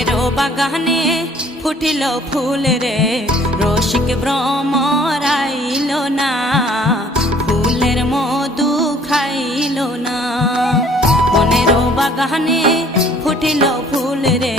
মনেরও বাগানে ফুটিল ফুল রে, রসিক ভ্রমর আইল না, ফুলের মধু খাইল না। মনেরও বাগানে ফুটিল ফুল রে,